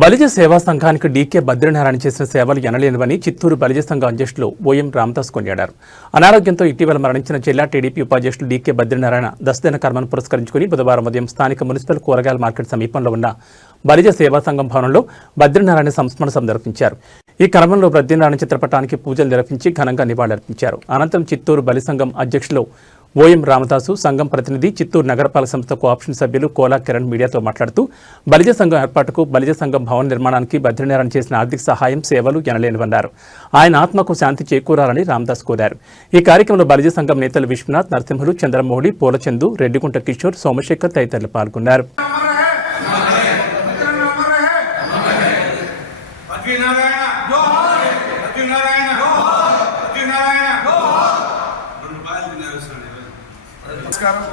బలిజ సేవా సంఘానికి డీకే బద్రీనారాయణ చేసిన సేవలు ఎనలేనివని చిత్తూరు బలిజ సంఘ అధ్యక్షులు ఓఎం రామదాస్ కొనియాడారు. అనారోగ్యంతో ఇటీవల మరణించిన జిల్లా టీడీపీ ఉపాధ్యక్షులు డీకే బద్రీనారాయణ దశదిన కర్మను పురస్కరించుకుని బుధవారం ఉదయం స్థానిక మున్సిపల్ కూరగాయల మార్కెట్ సమీపంలో ఉన్న బలిజ సేవా సంఘం భవనంలో బద్రీనారాయణ సంస్మరణ సభ నిర్వహించారు. ఈ క్రమంలో బద్రీనారాయణ చిత్రపటానికి పూజలు నిర్వహించి ఘనంగా నివాళులర్పించారు. అనంతరం చిత్తూరు బలి సంఘం అధ్యక్షులు ఓఎం రామదాసు, సంఘం ప్రతినిధి, చిత్తూరు నగరపాలక సంస్థ కోఆప్షన్ సభ్యులు కోలా కిరణ్ మీడియాతో మాట్లాడుతూ బలిజ సంఘం ఏర్పాటుకు, బలిజ సంఘం భవన నిర్మాణానికి బద్రీనారాయణ చేసిన ఆర్థిక సహాయం, సేవలు ఎనలేనివన్నారు. ఆయన ఆత్మకు శాంతి చేకూరాలని రామదాస్ కోరారు. ఈ కార్యక్రమంలో బలిజ సంఘం నేతలు విశ్వనాథ్, నరసింహులు, చంద్రమోహుడి, పూలచందు, రెడ్డిగుంట కిషోర్, సోమశేఖర్ తదితరులు పాల్గొన్నారు. నమస్కారం.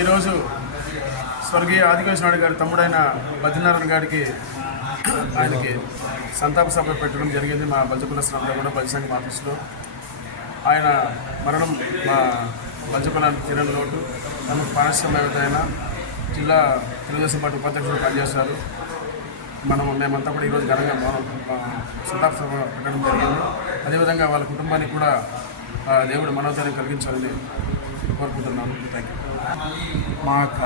ఈరోజు స్వర్గీయ ఆదికేశనాయుడు గారి తమ్ముడైన బద్రీనారాయణ గారికి ఆయనకి సంతాప సభ పెట్టడం జరిగింది. మా బల్జకులస్లో కూడా బలి సంఘం ఆఫీస్లో ఆయన మరణం మా బల్జకులానికి తీరని లోటు. తమకు పారిశ్రామిక ఆయన జిల్లా తెలుగుదేశం పార్టీ ఉపాధ్యక్షుడు పనిచేశారు. మేమంతా కూడా ఈరోజు ఘనంగా సంతాప సభ పెట్టడం జరిగింది. అదేవిధంగా వాళ్ళ కుటుంబానికి కూడా దేవుడు మనోధైర్యం కలిగించాలని కోరుకుంటున్నాను. Thank you. మా యొక్క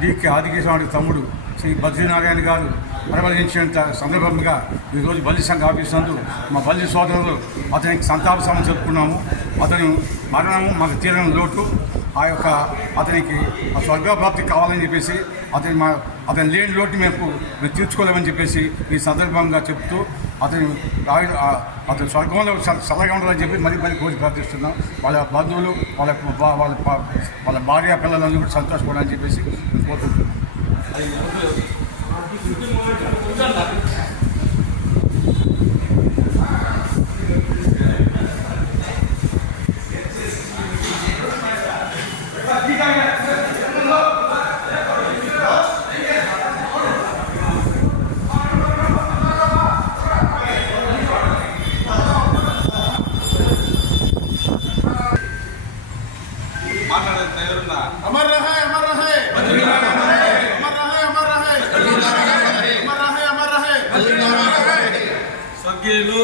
డీకే ఆదికేశవాడి తమ్ముడు శ్రీ బద్రీనారాయణ గారు మరణించిన సందర్భంగా ఈరోజు బలి సంఘ ఆఫీస్ నందు మా బలి సోదరులు అతనికి సంతాప సభ జరుపుకున్నాము. అతని మరణము మాకు తీరని లోటు. ఆ యొక్క అతనికి స్వర్గప్రాప్తి కావాలని చెప్పేసి అతని లేని లోటు మేము తీర్చుకోలేమని చెప్పేసి ఈ సందర్భంగా చెప్తూ అతని స్వర్గంలో చల్లగా ఉండాలని చెప్పి మరీ కోరి ప్రార్థిస్తున్నాం. వాళ్ళ బంధువులు వాళ్ళ భార్య పిల్లలందరూ కూడా సంతోషపడాలని చెప్పేసి కోరుకుంటున్నాం. अमर रहे, अमर रहे, अमर रहे, अमर रहे, अमर रहे. స్వర్గీయులు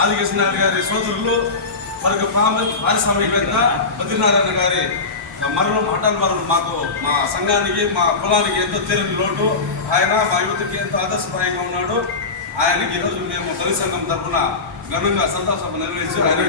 ఆదికేశనాయుడు గారి సోదరులు మనకు పారిశ్రామికవేత్త బద్రీనారాయణ గారి మరణం, హఠాన్ మరణం మాకు, మా సంఘానికి, మా కులానికి ఎంతో తీరని లోటు. ఆయన మా యువతకి ఎంతో ఆదర్శప్రాయంగా ఉన్నాడు. ఆయనకి ఈరోజు మేము బలి సంఘం తరఫున ఘనంగా సంతాప సభ నిర్వహించి ఆయన